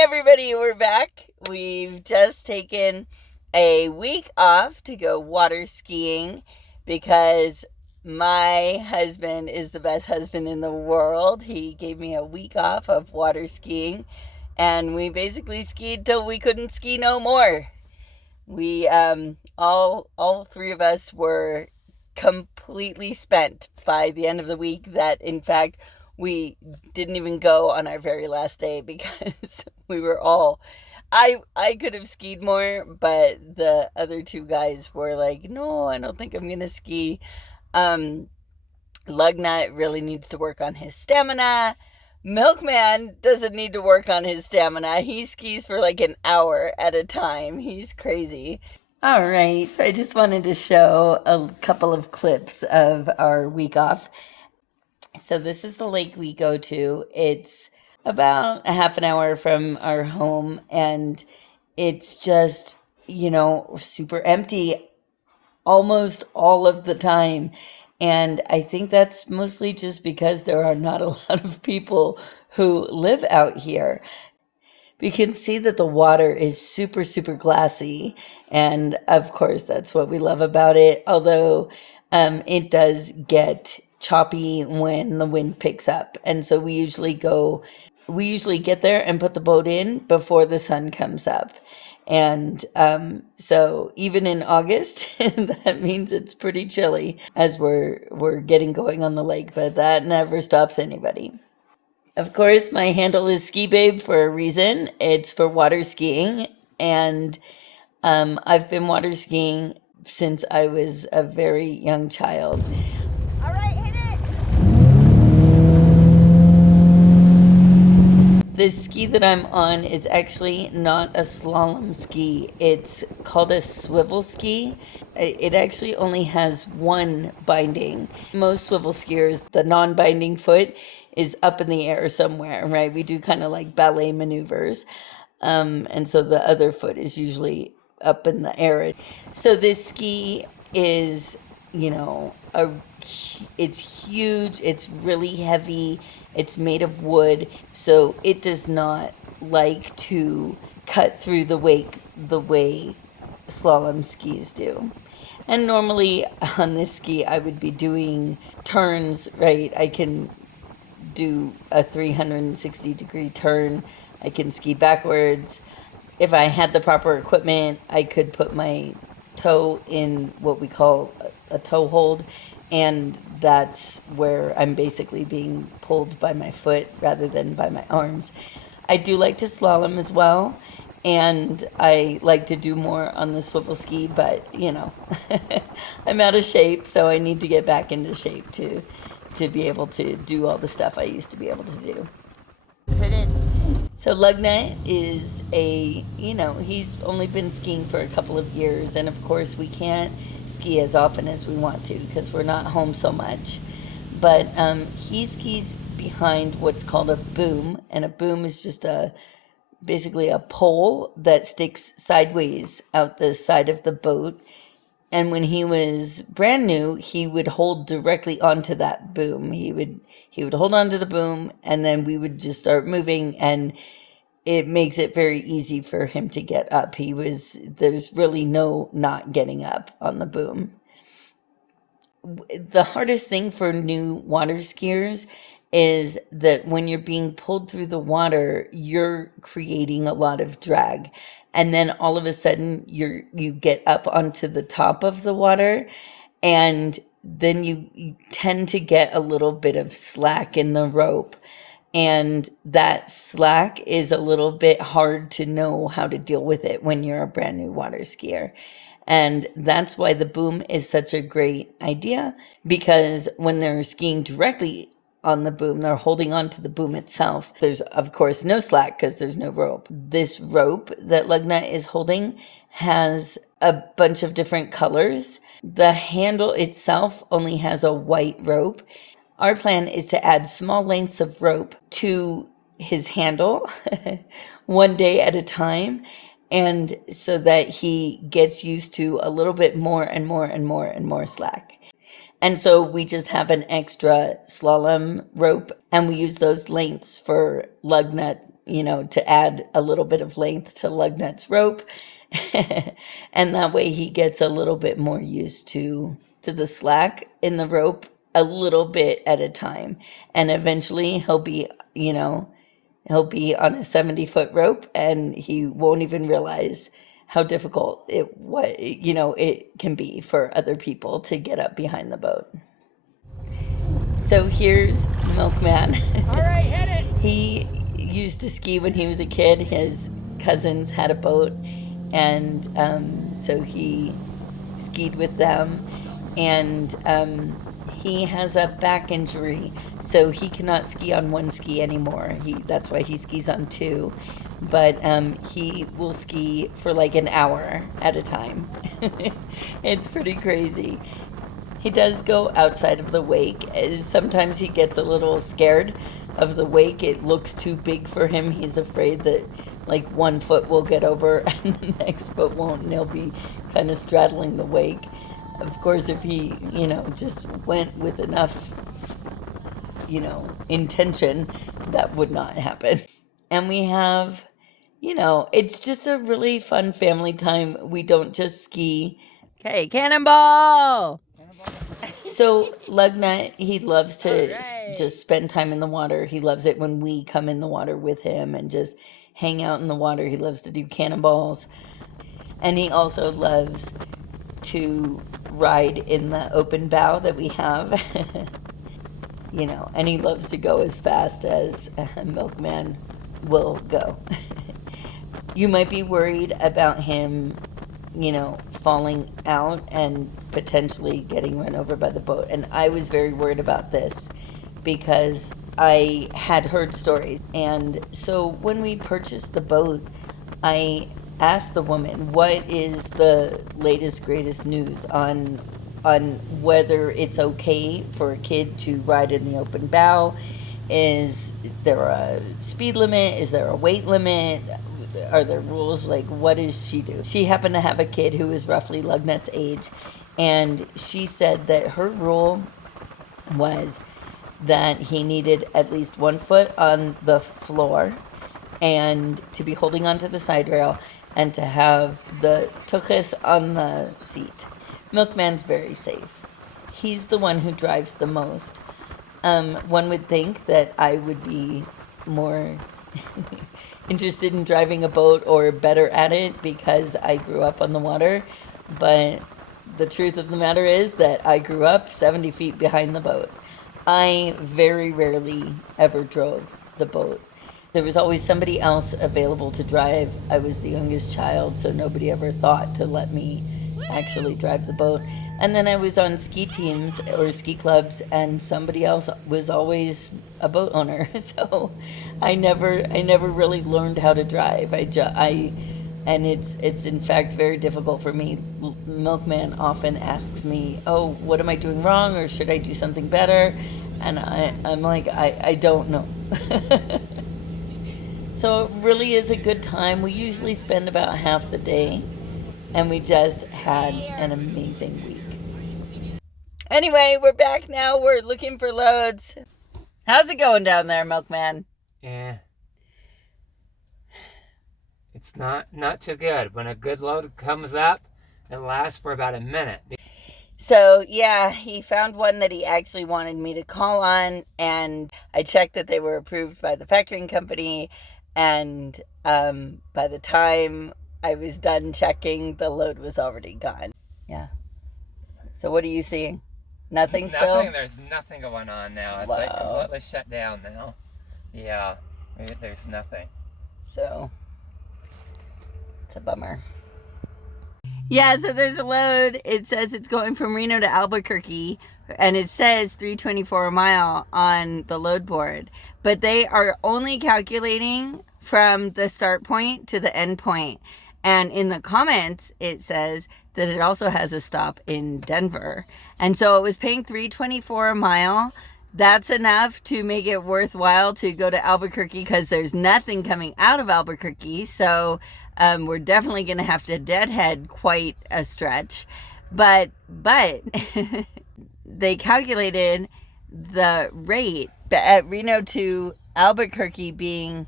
everybody. We're back. We've just taken a week off to go water skiing because my husband is the best husband in the world. He gave me a week off of water skiing, and we basically skied till we couldn't ski no more. We all three of us were completely spent by the end of the week, that in fact we didn't even go on our very last day because we were all I could have skied more, but the other two guys were like, "No, I don't think I'm going to ski." Um Lugnut really needs to work on his stamina. Milkman doesn't need to work on his stamina. He skis for like an hour at a time. He's crazy. All right, so I just wanted to show a couple of clips of our week off. So this is the lake we go to. It's about a half an hour from our home, and it's just, super empty almost all of the time. And I think that's mostly just because there are not a lot of people who live out here. We can see that the water is super, super glassy. And of course, that's what we love about it. Although it does get choppy when the wind picks up. And so we usually get there and put the boat in before the sun comes up. And so even in August, that means it's pretty chilly as we're getting going on the lake, but that never stops anybody. Of course, my handle is Ski Babe for a reason. It's for water skiing, and I've been water skiing since I was a very young child. All right, hit it! This ski that I'm on is actually not a slalom ski. It's called a swivel ski. It actually only has one binding. Most swivel skiers, the non-binding foot is up in the air somewhere, right? We do kind of like ballet maneuvers. And so the other foot is usually up in the air. So this ski is, it's huge, it's really heavy, it's made of wood, so it does not like to cut through the wake the way slalom skis do. And normally on this ski, I would be doing turns, right? I can do a 360-degree turn. I can ski backwards. If I had the proper equipment, I could put my toe in what we call a toe hold, and that's where I'm basically being pulled by my foot rather than by my arms. I do like to slalom as well, and I like to do more on the swivel ski, but I'm out of shape, so I need to get back into shape to be able to do all the stuff I used to be able to do. Hit it. So Lugnut is he's only been skiing for a couple of years, and of course we can't ski as often as we want to because we're not home so much. But he skis behind what's called a boom, and a boom is just basically a pole that sticks sideways out the side of the boat. And when he was brand new, he would hold directly onto that boom. He would hold onto the boom, and then we would just start moving, and it makes it very easy for him to get up. There's really no not getting up on the boom. The hardest thing for new water skiers is that when you're being pulled through the water, you're creating a lot of drag. And then all of a sudden you get up onto the top of the water, and then you tend to get a little bit of slack in the rope. And that slack is a little bit hard to know how to deal with it when you're a brand new water skier. And that's why the boom is such a great idea, because when they're skiing directly on the boom, they're holding on to the boom itself. There's, of course, no slack because there's no rope. This rope that Lugnut is holding has a bunch of different colors. The handle itself only has a white rope. Our plan is to add small lengths of rope to his handle one day at a time, and so that he gets used to a little bit more and more and more and more slack. And so we just have an extra slalom rope, and we use those lengths for Lugnut, to add a little bit of length to Lugnut's rope. And that way he gets a little bit more used to the slack in the rope a little bit at a time. And eventually he'll be on a 70-foot rope, and he won't even realize how difficult it can be for other people to get up behind the boat. So here's Milkman. All right, hit it. He used to ski when he was a kid. His cousins had a boat, and so he skied with them. And he has a back injury, so he cannot ski on one ski anymore. That's why he skis on two. But he will ski for like an hour at a time. It's pretty crazy. He does go outside of the wake. Sometimes he gets a little scared of the wake. It looks too big for him. He's afraid that like one foot will get over and the next foot won't, and he'll be kind of straddling the wake. Of course, if he, just went with enough, intention, that would not happen. And we have, it's just a really fun family time. We don't just ski. Okay, cannonball! So Lugnut, he loves to just spend time in the water. He loves it when we come in the water with him and just hang out in the water. He loves to do cannonballs. And he also loves to ride in the open bow that we have. And he loves to go as fast as Milkman will go. You might be worried about him, falling out and potentially getting run over by the boat. And I was very worried about this because I had heard stories. And so when we purchased the boat, I asked the woman, what is the latest, greatest news on whether it's okay for a kid to ride in the open bow? Is there a speed limit? Is there a weight limit? Are there rules? Like, what does she do? She happened to have a kid who was roughly Lugnut's age, and she said that her rule was that he needed at least 1 foot on the floor and to be holding onto the side rail and to have the tuchus on the seat. Milkman's very safe. He's the one who drives the most. One would think that I would be more interested in driving a boat or better at it because I grew up on the water, but the truth of the matter is that I grew up 70 feet behind the boat. I very rarely ever drove the boat. There was always somebody else available to drive. I was the youngest child, so nobody ever thought to let me actually drive the boat. And then I was on ski teams or ski clubs, and somebody else was always a boat owner. So I never really learned how to drive. And it's in fact very difficult for me. Milkman often asks me, "Oh, what am I doing wrong, or should I do something better?" And I'm like, I don't know. So it really is a good time. We usually spend about half the day, and we just had an amazing week. Anyway, we're back now. We're looking for loads. How's it going down there, Milkman? Yeah. It's not too good. When a good load comes up, it lasts for about a minute. So, yeah, he found one that he actually wanted me to call on, and I checked that they were approved by the factoring company, and by the time I was done checking, the load was already gone. Yeah. So what are you seeing? Nothing still? Nothing. There's nothing going on now. It's like completely shut down now. Yeah. There's nothing. So, it's a bummer. Yeah, so there's a load. It says it's going from Reno to Albuquerque, and it says 324 a mile on the load board. But they are only calculating from the start point to the end point. And in the comments, it says that it also has a stop in Denver. And so it was paying $3.24 a mile. That's enough to make it worthwhile to go to Albuquerque because there's nothing coming out of Albuquerque. So we're definitely going to have to deadhead quite a stretch. But they calculated the rate at Reno to Albuquerque being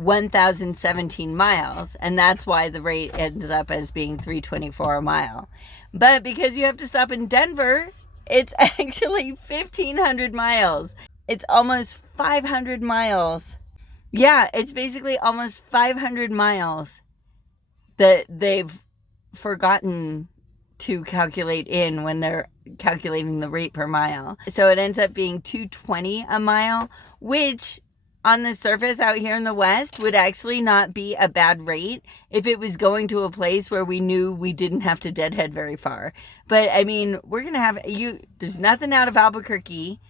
1,017 miles, and that's why the rate ends up as being $3.24 a mile. But because you have to stop in Denver, it's actually 1,500 miles. It's almost 500 miles. Yeah, it's basically almost 500 miles that they've forgotten to calculate in when they're calculating the rate per mile. So it ends up being $2.20 a mile, which on the surface out here in the West would actually not be a bad rate if it was going to a place where we knew we didn't have to deadhead very far. But I mean, we're going to have there's nothing out of Albuquerque.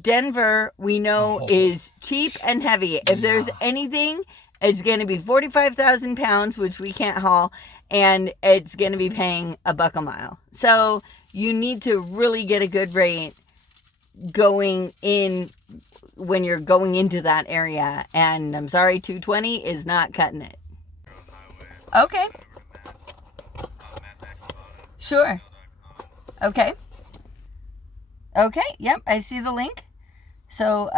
Denver, we know, is cheap and heavy. If there's anything, it's going to be 45,000 pounds, which we can't haul, and it's going to be paying $1 a mile. So you need to really get a good rate going in when you're going into that area. And I'm sorry, 220 is not cutting it. Okay. Sure. Okay. Okay, yep, I see the link. So,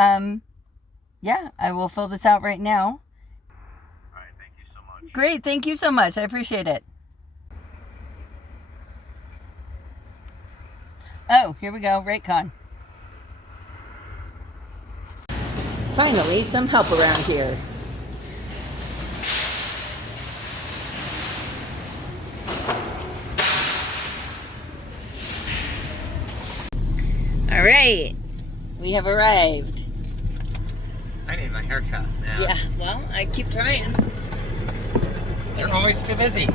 yeah, I will fill this out right now. All right, thank you so much. Great, thank you so much. I appreciate it. Oh, here we go, RateCon. Finally, some help around here. All right, we have arrived. I need my haircut now. Yeah, well, I keep trying. You're always too busy.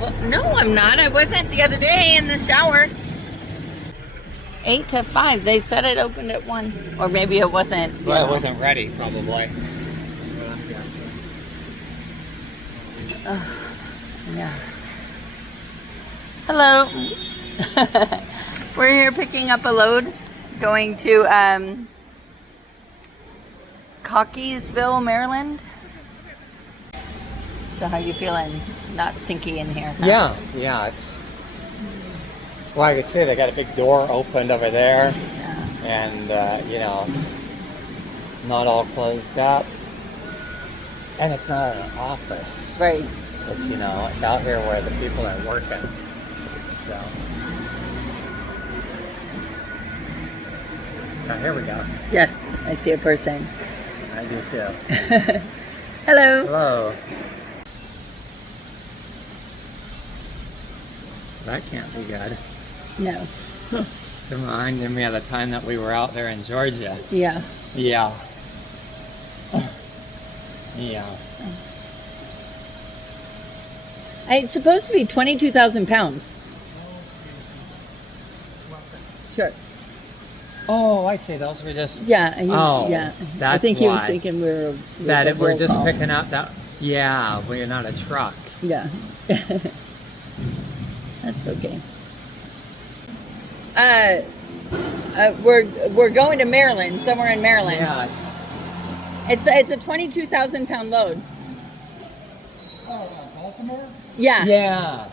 Well, no, I'm not. I wasn't the other day in the shower. 8 to 5. They said it opened at 1. Or maybe it wasn't. Well, it wasn't ready, probably. Yeah. Hello. Oops. We're here picking up a load, going to Cockeysville, Maryland. So how you feeling? Not stinky in here? Huh? Yeah, it's... Well, I could see they got a big door opened over there. Yeah. And, you know, it's not all closed up. And it's not an office. Right. It's, you know, it's out here where the people are working. So... Oh, here we go. Yes, I see a person. I do too. Hello. Hello. That can't be good. No. It's reminding me of the time that we were out there in Georgia. Yeah. Yeah. Yeah. It's supposed to be 22,000 pounds. Sure. Oh, I see. Those were just... Yeah. Yeah. That's I think he was why. thinking we're We're just call. picking up that... Yeah, we're not a truck. Yeah. That's okay. We're going to Maryland, somewhere in Maryland. Yeah, It's a 22,000 pound load. Oh, Baltimore? Yeah. Yeah.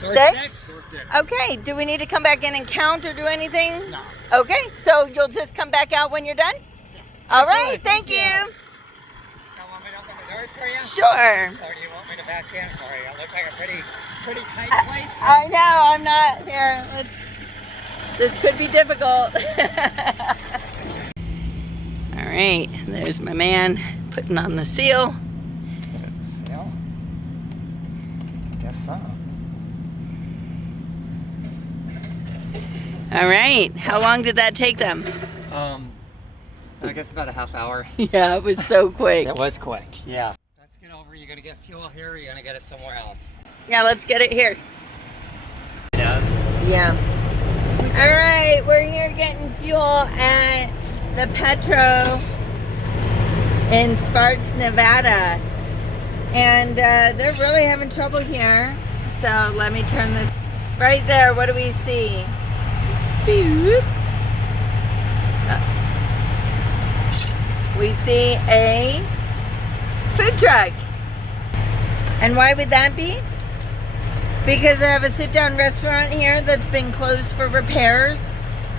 Door 6? Okay. Do we need to come back in and count or do anything? No. Okay. So you'll just come back out when you're done? Yeah. All right. Thank you. So want me to open the doors for you? Sure. Or do you want me to back in for you? It looks like a pretty tight place. I know. I'm not here. This could be difficult. All right. There's my man putting on the seal. Seal? Guess so. All right. How long did that take them? I guess about a half hour. Yeah, it was so quick. That was quick. Yeah. Let's get over. You gonna get fuel here, or you gonna get it somewhere else? Yeah, let's get it here. It does. Yeah. All right, we're here getting fuel at the Petro in Sparks, Nevada. And they're really having trouble here. So let me turn this. Right there, what do we see? Beep. We see a food truck. And why would that be? Because I have a sit-down restaurant here that's been closed for repairs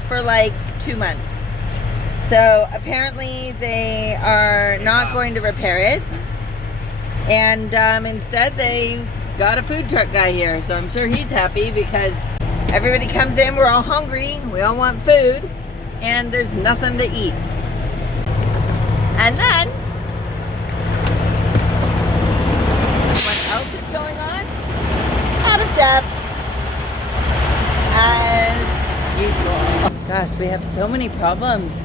for like 2 months. So apparently they are not going to repair it, and instead they got a food truck guy here. So I'm sure he's happy because everybody comes in, we're all hungry, we all want food, and there's nothing to eat. And then, what else is going on? Out of depth, as usual. Gosh, we have so many problems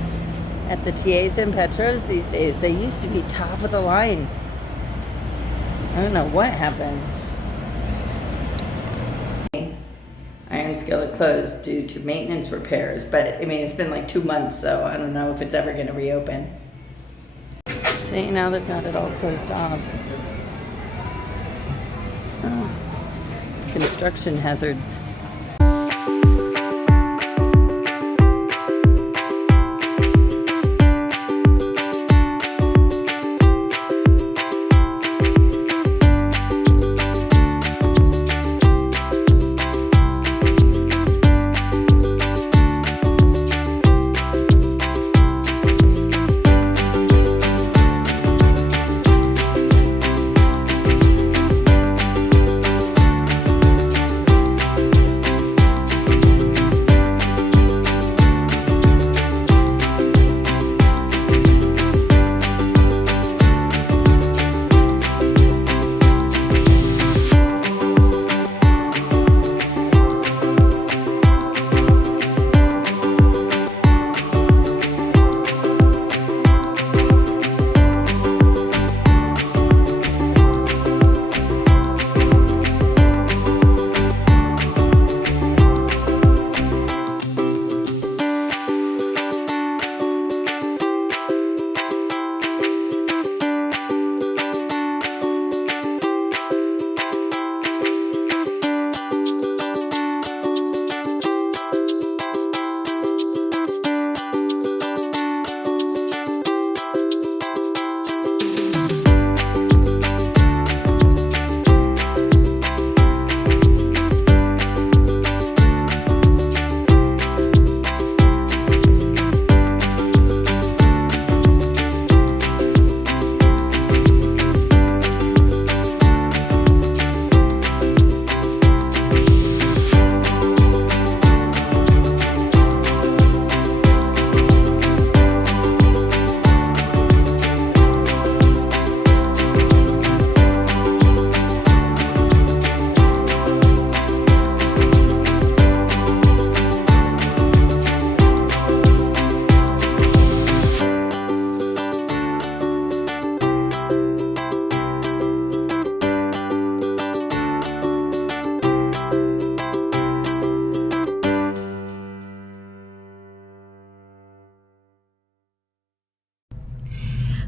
at the TAs and Petros these days. They used to be top of the line. I don't know what happened. Iron skillet closed due to maintenance repairs, but I mean, it's been like 2 months, so I don't know if it's ever going to reopen. See, now they've got it all closed off. Oh. Construction hazards.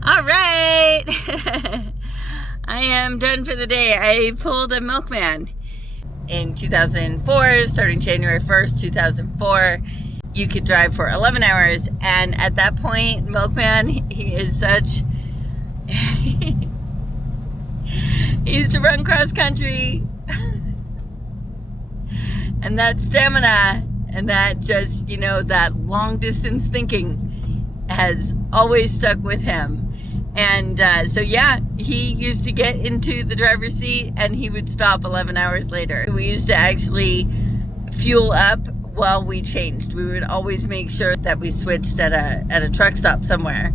All right. I am done for the day. I pulled a milkman in 2004, starting January 1st, 2004. You could drive for 11 hours, and at that point, milkman, he is such he used to run cross country, and that stamina and that just, you know, that long distance thinking has always stuck with him. And so yeah, he used to get into the driver's seat and he would stop 11 hours later. We used to actually fuel up while we changed. We would always make sure that we switched at a truck stop somewhere.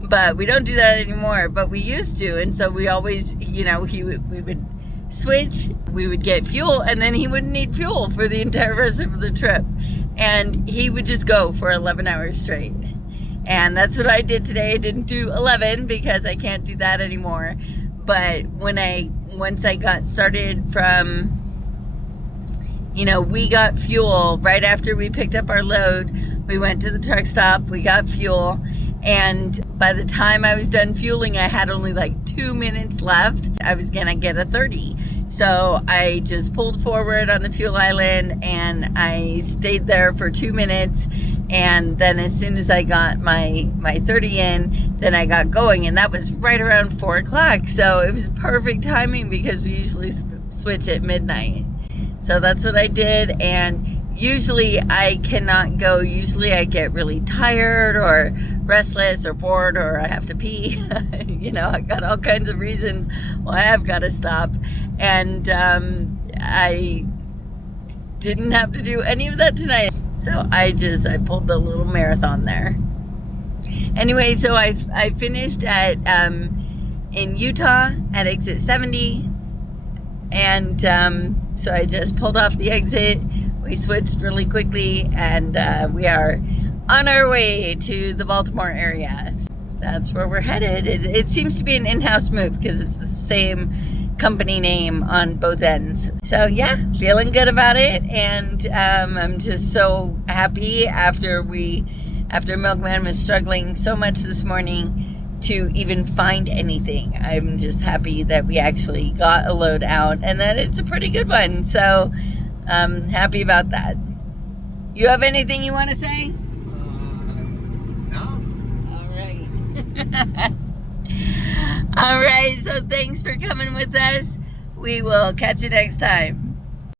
But we don't do that anymore, but we used to. And so we always, you know, we would switch, we would get fuel, and then he wouldn't need fuel for the entire rest of the trip. And he would just go for 11 hours straight. And that's what I did today. I didn't do 11 because I can't do that anymore. But once I got started from, you know, we got fuel right after we picked up our load. We went to the truck stop, we got fuel. And by the time I was done fueling, I had only like 2 minutes left. I was gonna get a 30. So I just pulled forward on the fuel island and I stayed there for 2 minutes. And then as soon as I got my 30 in, then I got going. And that was right around 4 o'clock. So it was perfect timing because we usually switch at midnight. So that's what I did. And usually I cannot go. Usually I get really tired or restless or bored or I have to pee. You know, I got all kinds of reasons why I've got to stop. And I didn't have to do any of that tonight. So I pulled the little marathon there. Anyway, so I finished at in Utah at exit 70. And so I just pulled off the exit. We switched really quickly, and we are on our way to the Baltimore area. That's where we're headed. It seems to be an in-house move because it's the same company name on both ends. So yeah, feeling good about it, and I'm just so happy after Milkman was struggling so much this morning to even find anything. I'm just happy that we actually got a load out and that it's a pretty good one. So I'm happy about that. You have anything you want to say? No. All right. All right. So thanks for coming with us. We will catch you next time.